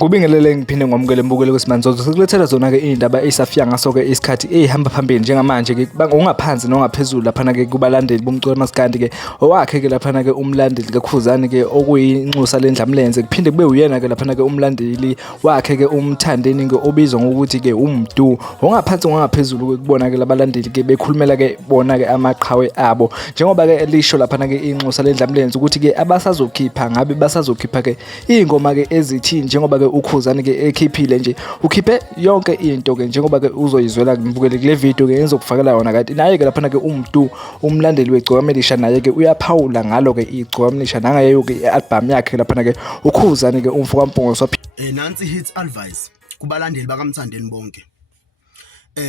Kubingelele ngiphinde ngwamukele mbukelo kwesimanje sokulethela zona ke indaba esafika ngaso ke isikhathi ehamba phambili njengamanje ke ungaphansi nongaphezulu lapha ke kubalandeli bomculo maskandi ke owakhe ke lapha ke umlandeli kaKhuzani ke okuyinxusa lendlamlenze kuphinde kube uyena ke lapha ke umlandeli wakhe ke umthandeni ke obizwa ngokuthi ke umdu ongaphansi nongaphezulu ke kubona ke labalandeli ke bekhulumela ke bona ke amaqhawe abo njengoba ke lisho lapha ke inxusa lendlamlenze ukuthi ke abasazokhipha ngabe basazokhipha ke ingoma ke ezithi njengoba ke uKhuzani ke ekhiphile nje ukhiphe yonke into ke njengoba ke uzoyizwela ngibukele kule video ke ngizokufakela yona kanti naye ke lapha ke umdu umlandeli weGcokamaelisha naye ke uyaphawula ngalo ke iGcokamaelisha nangayo ke ialbum yakhe lapha ke uKhuzani ke umfo kaMpungose nansi hits advice kubalandeli bakaMthandeni bonke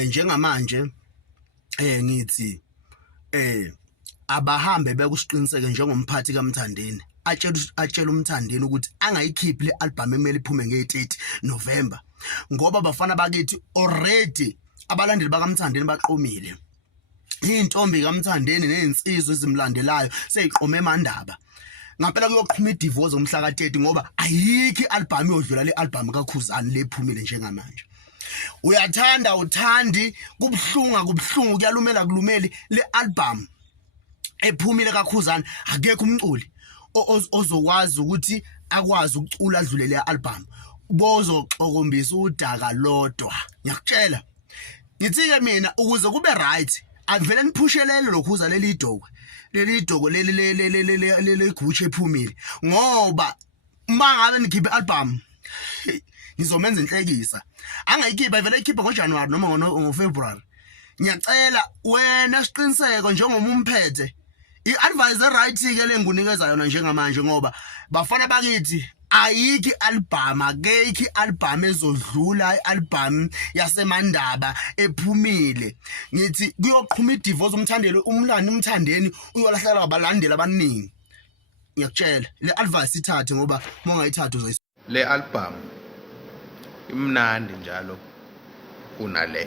njengamanje ngithi abahambe bekusiqiniseke njengomphathi kaMthandeni atshela uMthandeni ukuthi angayikhiphi le album emeli iphume nge-8 November ngoba bafana bakithi already abalandeli bakaMthandeni baqomile intombi kaMthandeni nezinsizwe ezimlandelayo seyiqome emandaba ngampela kuyoqhuma idivorce ngomhla ka-30 ngoba ayikho ialbum yodlula le album kaKhuzani lephumile njengamanje uyathanda uthandi kubhlungu kuyalumela kulumeli le album ephumile kaKhuzani akekho umculi ozokwazi ukuthi akwazi ukucula adlule le album bozoxokombisa udaka lodwa ngiyakutshela ngithi ke mina ukuze kube right avele nipushelele lokhuza leli doko leli Gucci ephumile ngoba mangabe nikhiphe album ngizomenza inhlekisa angayikhipha vele ikhiphe ngoJanuary noma ngoFebruary ngiyacela wena siqiniseko njengoba umphethe i-advice right ke lengunikeza yona njengamanje ngoba bafana bakithi ayikho ialbum akekho ialbum ezodlula ialbum yasemandaba ephumile ngithi kuyoqhuma idivorce umthandeni uyolahlela abalandeli abaningi ngiyakutshela le advice ithathe ngoba mongayithatha le album imnandi njalo kunale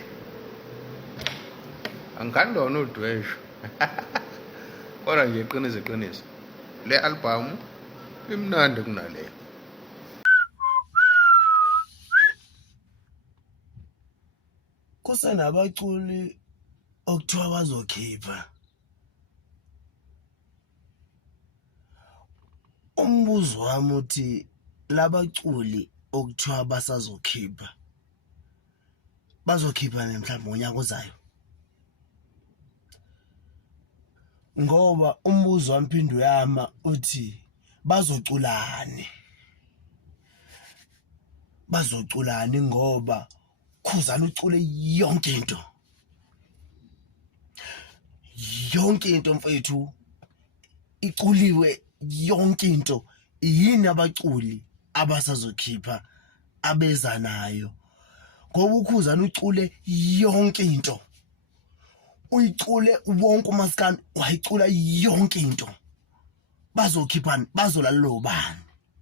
angikandona udwesho kodwa nje iqiniso le album imnandi kunale kusenabaculi okuthiwa bazokhipha umbuzo wami uthi labaculi okuthiwa basazokhipha bazokhipha mhlawumbe ngonyaka ozayo ngoba umbuzo wami phinde uyama uthi bazoculani ngoba Khuzani ucule yonke into mfethu iculiwe yonke into yini abaculi abasazokhipha abeza nayo ngoba uKhuzani ucule yonke into uyicule wonke umaskandi wayicula yonke into bazokhiphani bazolalelo bani